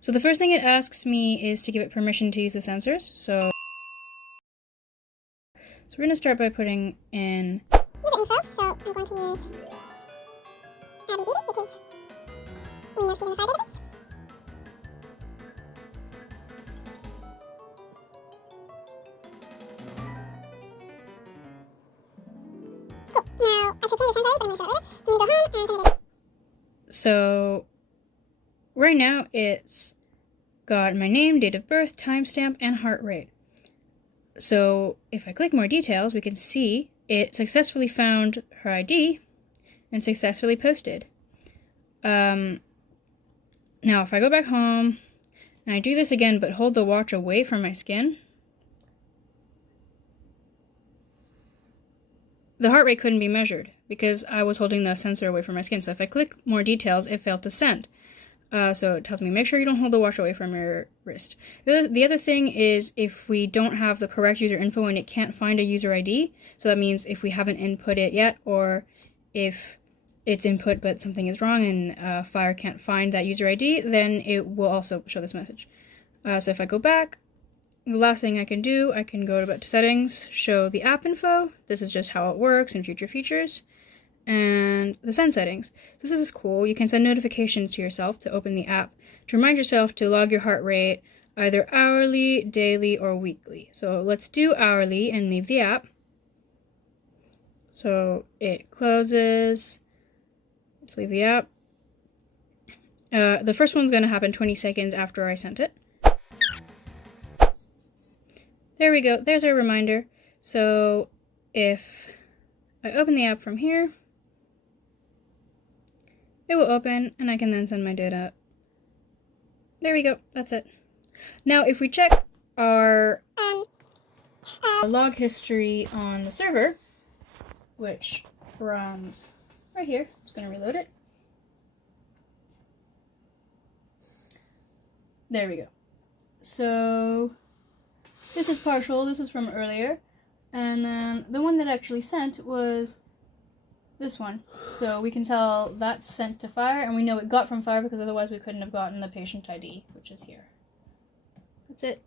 So the first thing it asks me is to give it permission to use the sensors. So we're going to start by putting in user info, so I'm going to use Abby B because we know she's in the file database. Cool. Now, I could change the sensor, but I'm going to show that later. So I'm going to go home and send the data. So right now it's got my name, date of birth, timestamp, and heart rate. So if I click more details, we can see it successfully found her ID and successfully posted. Now if I go back home and I do this again but hold the watch away from my skin, the heart rate couldn't be measured because I was holding the sensor away from my skin. So if I click more details, it failed to send. So it tells me, make sure you don't hold the watch away from your wrist. The other thing is if we don't have the correct user info and it can't find a user ID, so that means if we haven't input it yet, or if it's input but something is wrong and FHIR can't find that user ID, then it will also show this message. So if I go back, the last thing I can do, I can go to settings, show the app info. This is just how it works and future features. And the send settings. So this is cool. You can send notifications to yourself to open the app to remind yourself to log your heart rate either hourly, daily, or weekly. So let's do hourly and leave the app. So it closes. Let's leave the app. The first one's going to happen 20 seconds after I sent it. There we go. There's our reminder. So if I open the app from here, it will open, and I can then send my data. There we go. That's it. Now, if we check our log history on the server, which runs right here, I'm just going to reload it. There we go. So this is partial. This is from earlier. And then the one that actually sent was this one. So we can tell that's sent to FHIR, and we know it got from FHIR because otherwise we couldn't have gotten the patient ID, which is here. That's it.